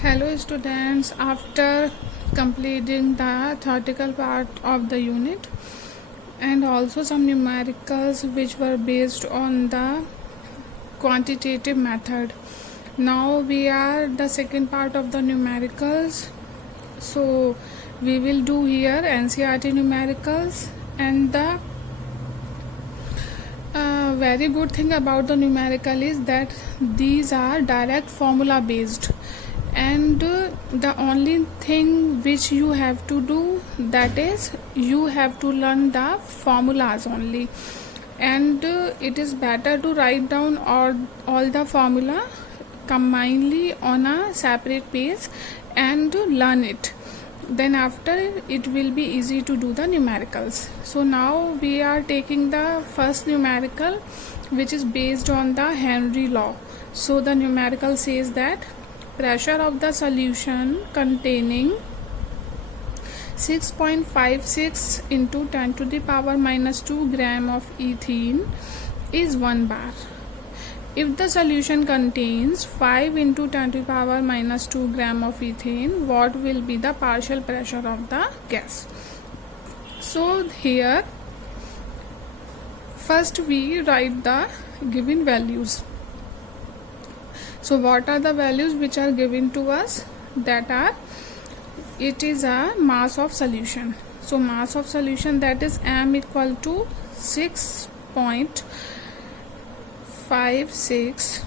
Hello students, after completing the theoretical part of the unit and also some numericals which were based on the quantitative method. Now we are the second part of the numericals. So we will do here NCERT numericals, and the very good thing about the numerical is that these are direct formula based, and the only thing which you have to do, that is you have to learn the formulas only, and it is better to write down all the formula combinedly on a separate page and learn it. Then after it will be easy to do the numericals. So now we are taking the first numerical, which is based on the Henry law. So the numerical says that pressure of the solution containing 6.56 into 10 to the power minus 2 gram of ethene is 1 bar. If the solution contains 5 into 10 to the power minus 2 gram of ethane, what will be the partial pressure of the gas? So here first we write the given values. So what are the values which are given to us? That are, it is a mass of solution. So mass of solution, that is m equal to 6.56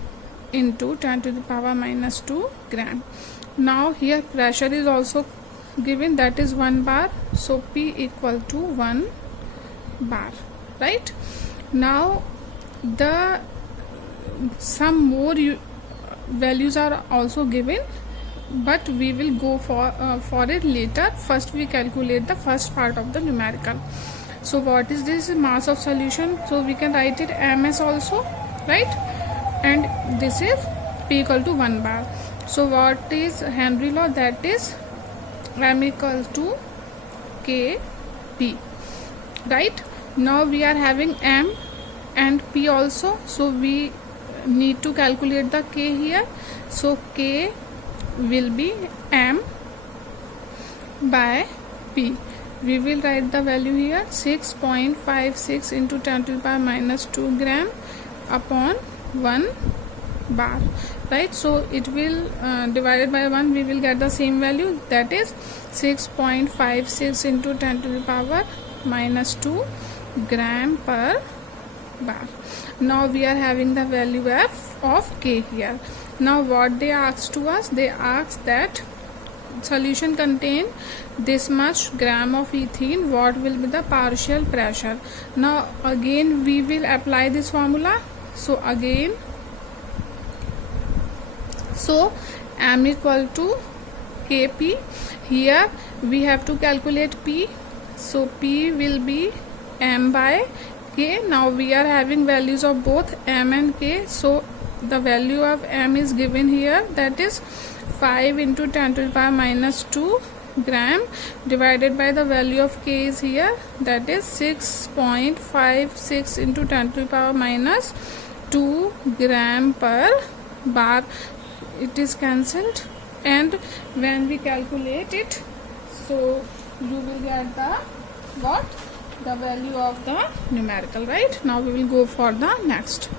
into 10 to the power minus 2 gram. Now here pressure is also given, that is 1 bar. So P equal to 1 bar, right? Now the some more values are also given, but we will go for it later. First we calculate the first part of the numerical. So what is this mass of solution? So we can write it ms also, right? And this is P equal to 1 bar. So what is Henry law? That is m equal to kp, right? Now we are having m and p also, so we need to calculate the k here. So k will be m by p. We will write the value here, 6.56 into 10 to the power minus 2 gram upon 1 bar, right? So it will divided by 1, we will get the same value, that is 6.56 into 10 to the power minus 2 gram per bar. Now we are having the value of k here. Now what they asked to us, they asked that solution contain this much gram of ethene, what will be the partial pressure? Now again we will apply this formula. So again, so m equal to kp. Here we have to calculate p. So p will be m by k. Now we are having values of both m and k. So the value of m is given here, that is 5 into 10 to the power minus 2 gram divided by the value of k is here, that is 6.56 into 10 to the power minus 2 gram per bar. It is cancelled, and when we calculate it, so you will get the what? The value of the numerical, right? Now we will go for the next.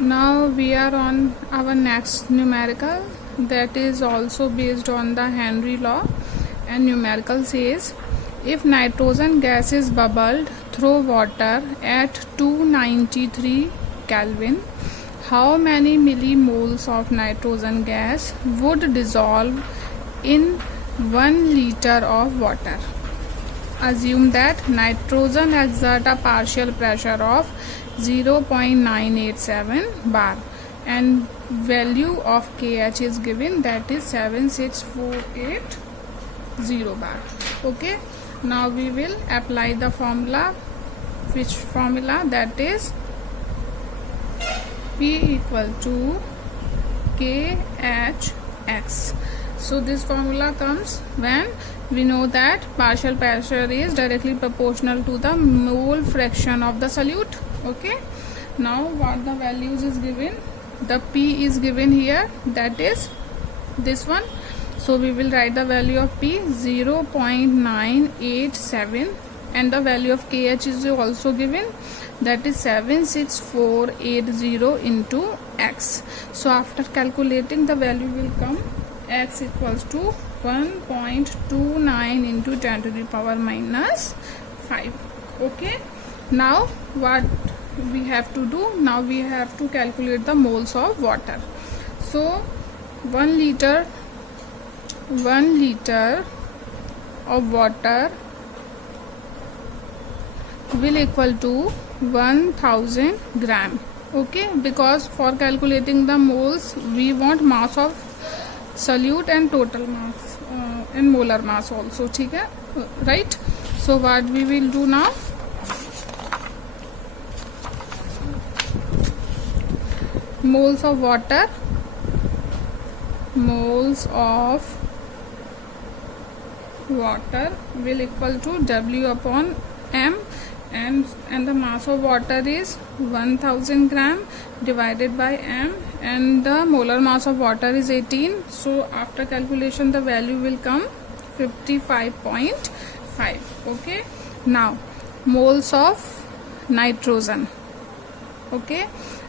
Now we are on our next numerical, that is also based on the Henry law, and numerical says if nitrogen gas is bubbled through water at 293 Kelvin, how many millimoles of nitrogen gas would dissolve in 1 liter of water? Assume that nitrogen exert a partial pressure of 0.987 bar and value of kh is given, that is 76480 bar. Okay, now we will apply the formula. Which formula? That is P equal to KHX. So this formula comes when we know that partial pressure is directly proportional to the mole fraction of the solute. Okay, now what the values is given, the P is given here, that is this one. So we will write the value of P 0.987 and the value of KH is also given, that is 76480 into X. So after calculating, the value will come X equals to 1.29 into 10 to the power minus 5. Okay, now what we have to do? Now we have to calculate the moles of water. So 1 liter of water will equal to 1000 gram. Okay, because for calculating the moles we want mass of solute and total mass and molar mass also. ठीक है, right? So what we will do now? Moles of water will equal to W upon M, and the mass of water is 1000 gram divided by M, and the molar mass of water is 18. So after calculation the value will come 55.5. Okay, now moles of nitrogen, okay,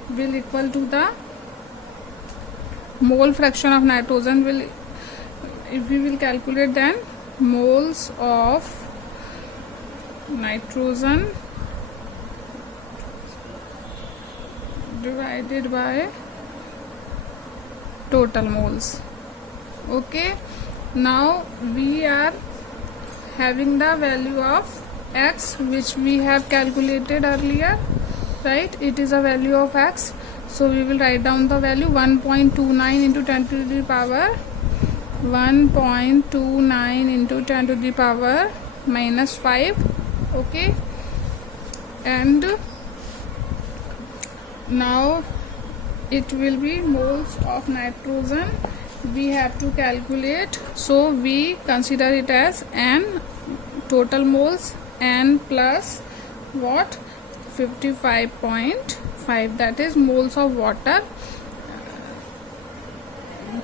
will equal to the mole fraction of nitrogen will, if we will calculate, then moles of nitrogen divided by total moles. Okay, now we are having the value of X which we have calculated earlier, right? It is a value of X, so we will write down the value 1.29 into 10 to the power 1.29 into 10 to the power minus 5. Okay, and now it will be moles of nitrogen we have to calculate. So we consider it as N total moles, N plus what, 55.5, that is moles of water,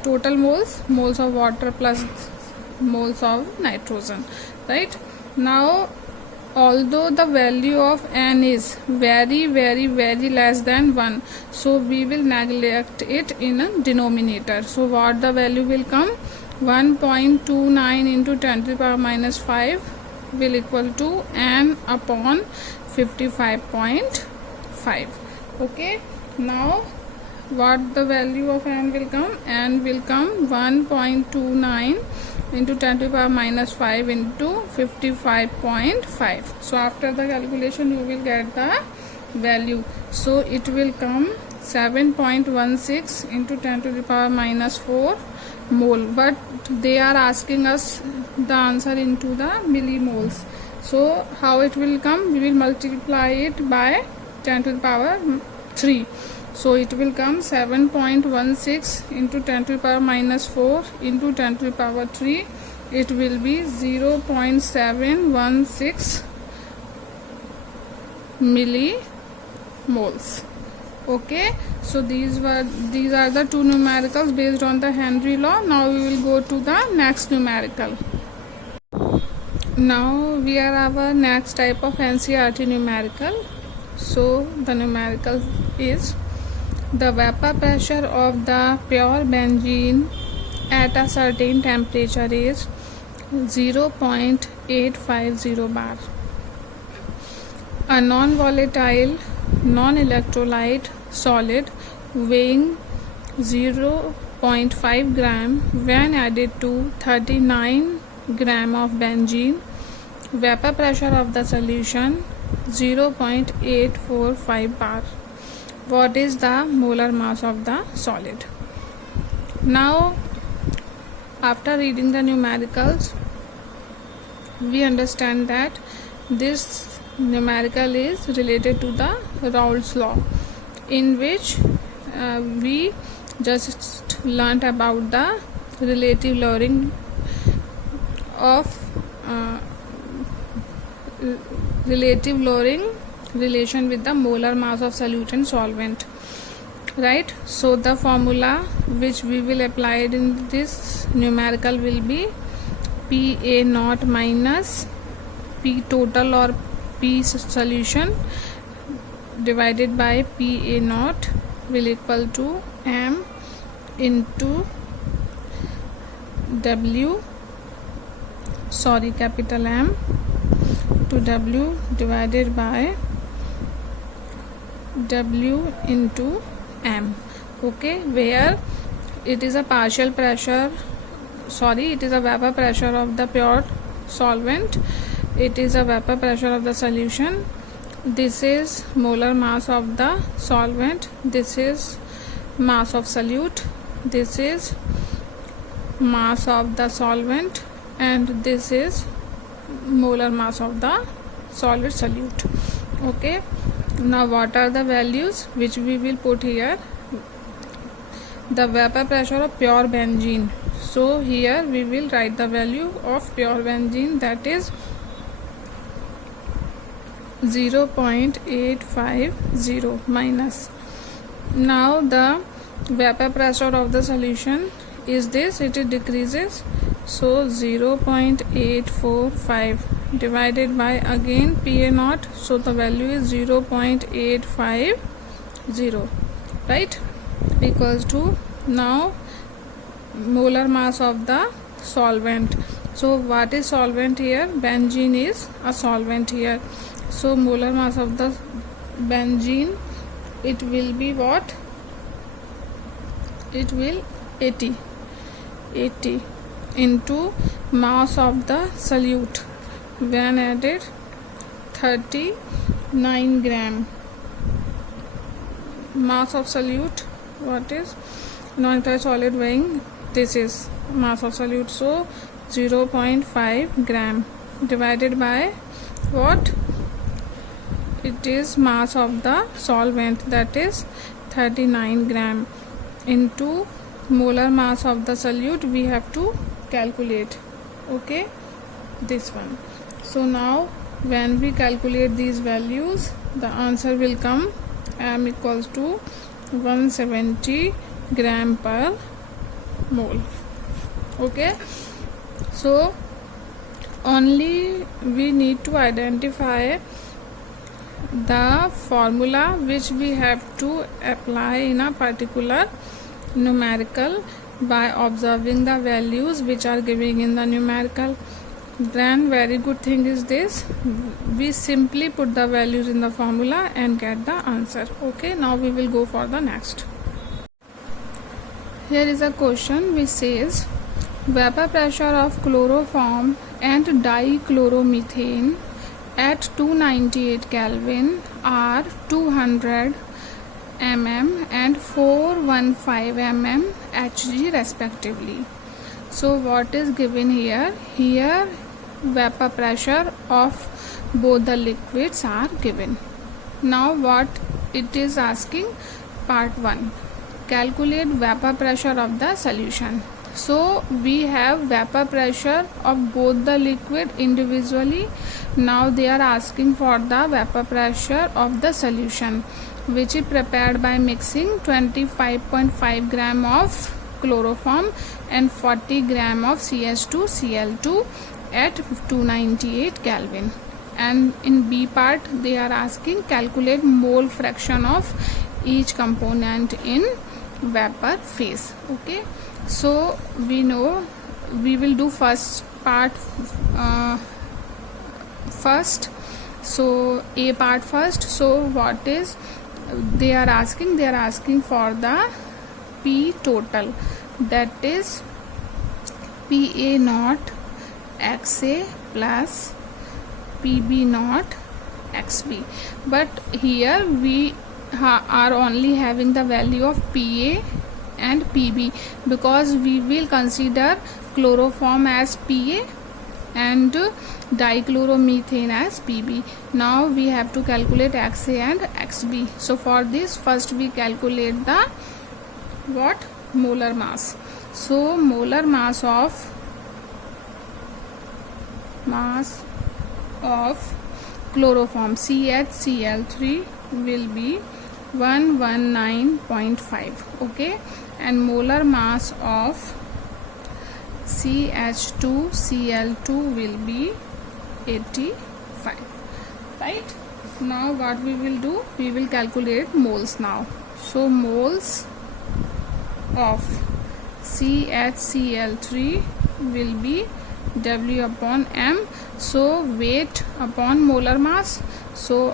total moles of water plus moles of nitrogen, right? Now although the value of N is very less than 1, so we will neglect it in a denominator. So what the value will come, 1.29 into 10 to the power minus 5 will equal to N upon 55.5. Okay, now what the value of N will come? N will come 1.29 into 10 to the power minus 5 into 55.5. So after the calculation you will get the value. So it will come 7.16 into 10 to the power minus 4 mole, but they are asking us the answer into the millimoles. So how it will come? We will multiply it by 10 to the power 3. So it will come 7.16 into 10 to the power minus 4 into 10 to the power 3. It will be 0.716 millimoles. Okay, so these are the two numericals based on the Henry law. Now we will go to the next numerical. Now we are our next type of NCERT numerical. So the numerical is the vapor pressure of the pure benzene at a certain temperature is 0.850 bar. A non-volatile, non-electrolyte solid weighing 0.5 gram when added to 39 gram of benzene, vapor pressure of the solution 0.845 bar. What is the molar mass of the solid? Now after reading the numericals we understand that this numerical is related to the Raoult's law, in which we just learnt about the relative lowering relation with the molar mass of solute and solvent. right? So the formula which we will apply in this numerical will be PA naught minus P total or P solution divided by PA naught will equal to M into W, sorry, capital M to W divided by W into M. Okay, where it is a partial pressure, sorry, it is a vapor pressure of the pure solvent, it is a vapor pressure of the solution, this is molar mass of the solvent, this is mass of solute, this is mass of the solvent, and this is molar mass of the solid solute. Okay, now what are the values which we will put here? The vapor pressure of pure benzene, so here we will write the value of pure benzene, that is 0.850 minus. Now the vapor pressure of the solution is this, it decreases, so 0.845 divided by again PA naught, so the value is 0.850, right, equals to now molar mass of the solvent. So what is solvent here? Benzene is a solvent here, so molar mass of the benzene, it will be what? It will 80 into mass of the solute when added 39 gram. Mass of solute, what is non-ferrous solid weighing, this is mass of solute, so 0.5 gram divided by what? It is mass of the solvent, that is 39 gram, into molar mass of the solute we have to calculate. Okay, this one. So now when we calculate these values, the answer will come M equals to 170 gram per mole. Okay, so only we need to identify the formula which we have to apply in a particular numerical by observing the values which are giving in the numerical. Then very good thing is this, we simply put the values in the formula and get the answer. Okay, now we will go for the next. Here is a question which says vapor pressure of chloroform and dichloromethane at 298 Kelvin are 200 mm and 415 mm Hg respectively. So what is given here? Here vapor pressure of both the liquids are given. Now what it is asking? Part 1, calculate vapor pressure of the solution. So we have vapor pressure of both the liquid individually. Now they are asking for the vapor pressure of the solution, which is prepared by mixing 25.5 gram of chloroform and 40 gram of CH2Cl2 at 298 Kelvin. And in B part they are asking calculate mole fraction of each component in vapor phase. Okay, so we know we will do first part first, so A part first. So what is they are asking? They are asking for the P total, that is PA naught XA plus PB naught XB, but here we are only having the value of PA and PB because we will consider chloroform as PA and dichloromethane as PB. Now we have to calculate XA and XB. So for this first we calculate the what? Molar mass. So molar mass of chloroform CHCl3 will be 119.5. Okay, and molar mass of CH2Cl2 will be 85. Right, now what we will do, we will calculate moles now. So moles of CHCl3 will be W upon M. So weight upon molar mass. So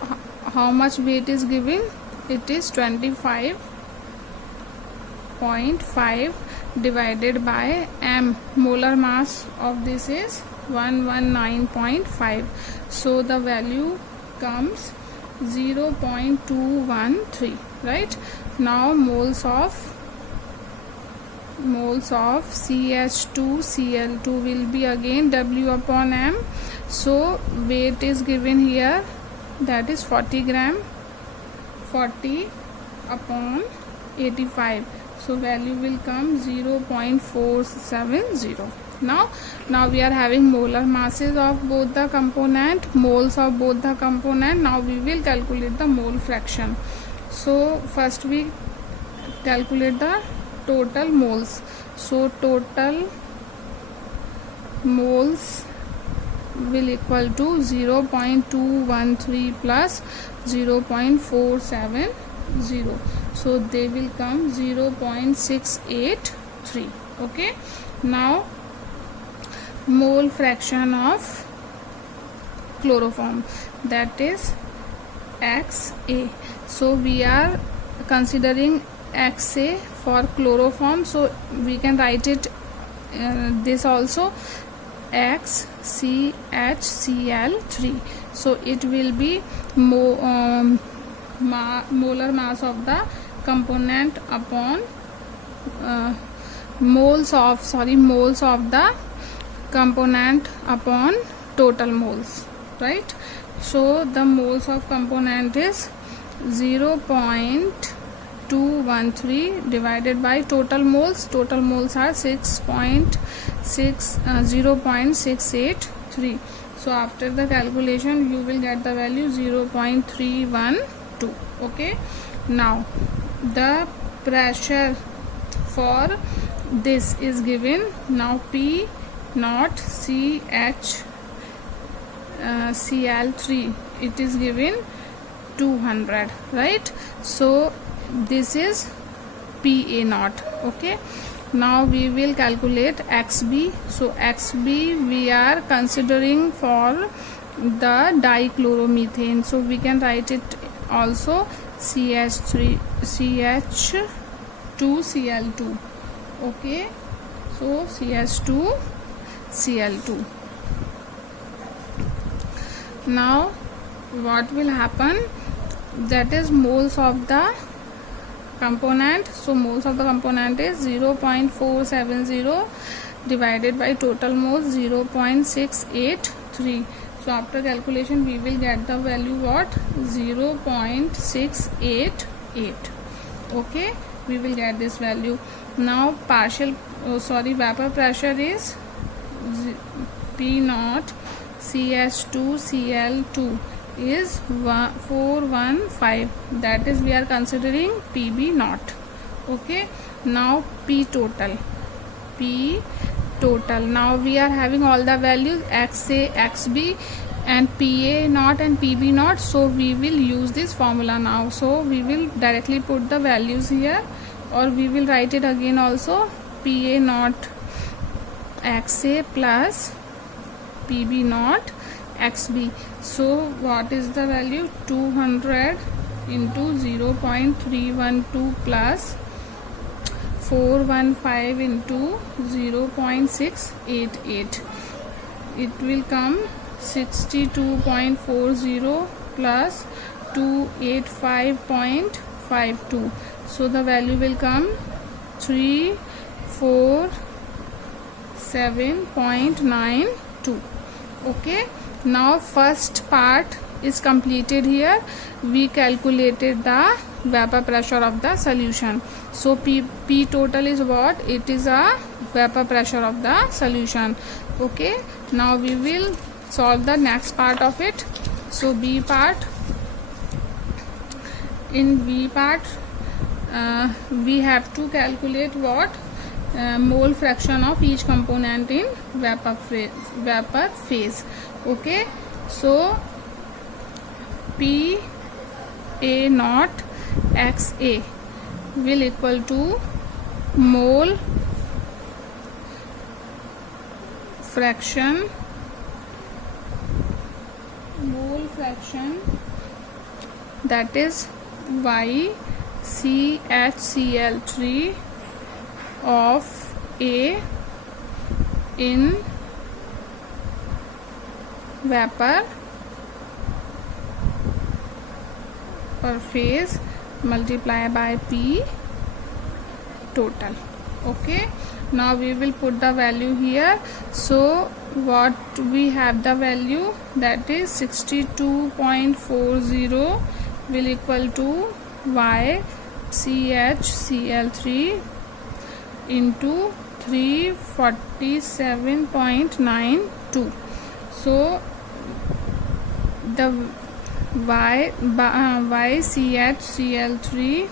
how much weight is given? It is 25.5 divided by M. Molar mass of this is 119.5. So the value comes 0.213. Right, now moles of CH2Cl2 will be again W upon M. So weight is given here, that is 40 gram, 40 upon 85. So value will come 0.470. Now we are having molar masses of both the component, moles of both the component. Now we will calculate the mole fraction. So first we calculate the total moles. So total moles will equal to 0.213 plus 0.470. So they will come 0.683. Okay, now mole fraction of chloroform, that is XA. So we are considering XA for chloroform, so we can write it this also, XCHCl3. So it will be molar mass of the component upon moles of the component upon total moles. Right, so the moles of component is 0.213 divided by total moles. Total moles are 0.683. So after the calculation you will get the value 0.312. Okay, now the pressure for this is given. Now P naught CHCl3, it is given 200. Right, so this is PA naught. Okay, now we will calculate XB. So XB we are considering for the dichloromethane, so we can write it also CH2Cl2. Okay, so CH2Cl2. Now what will happen, that is moles of the component. So moles of the component is 0.470 divided by total moles 0.683. So after calculation we will get the value what, 0.688. Okay, we will get this value. Now vapor pressure is P naught CH2Cl2 is 415, that is we are considering PB naught. Okay, now P total. Now we are having all the values XA, XB and PA naught and PB naught. So we will use this formula now. So we will directly put the values here, or we will write it again also, PA naught XA plus PB naught XB. So what is the value, 200 into 0.312 plus 415 into 0.688. It will come 62.40 plus 285.52. So the value will come 347.92. Okay, now first part is completed here. We calculated the vapor pressure of the solution. So P total is what, it is a vapor pressure of the solution. Okay, now we will solve the next part of it. So B part, in V part we have to calculate what mole fraction of each component in vapor phase. Okay, so P A naught XA will equal to mole fraction that is YCHCl3 of A in vapor per phase multiply by P total. Okay, now we will put the value here. So what we have the value, that is 62.40 will equal to YCHCl3 into 347.92. so the YCHCl3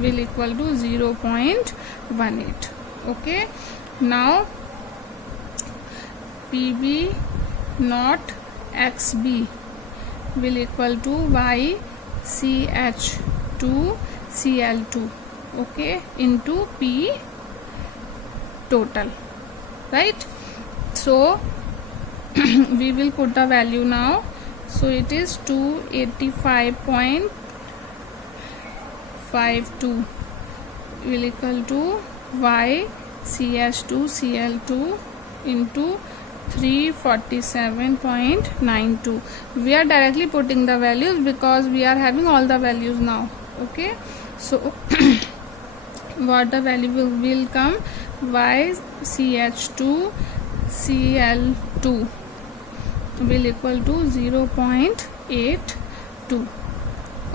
will equal to 0.18. okay, now PB naught XB will equal to YCH2Cl2 okay into P total, right? So we will put the value now. So it is 285.52 will equal to YCH2Cl2 into 347.92. we are directly putting the values because we are having all the values now. Okay, so what the value will come, YCH2Cl2 will equal to 0.82.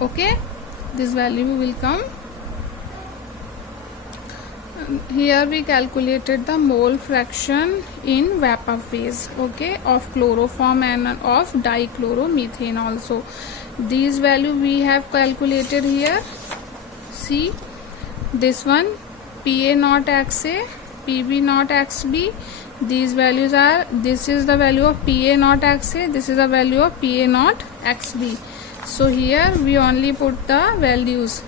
okay, this value will come. Here we calculated the mole fraction in vapor phase, okay, of chloroform and of dichloromethane also. These value we have calculated here. See this one, PA naught XA, PB naught XB. These values are, this is the value of PA naught XA, this is the value of PA naught XB. So here we only put the values,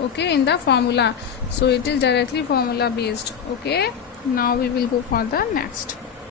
okay, in the formula. So it is directly formula based. Okay, now we will go for the next.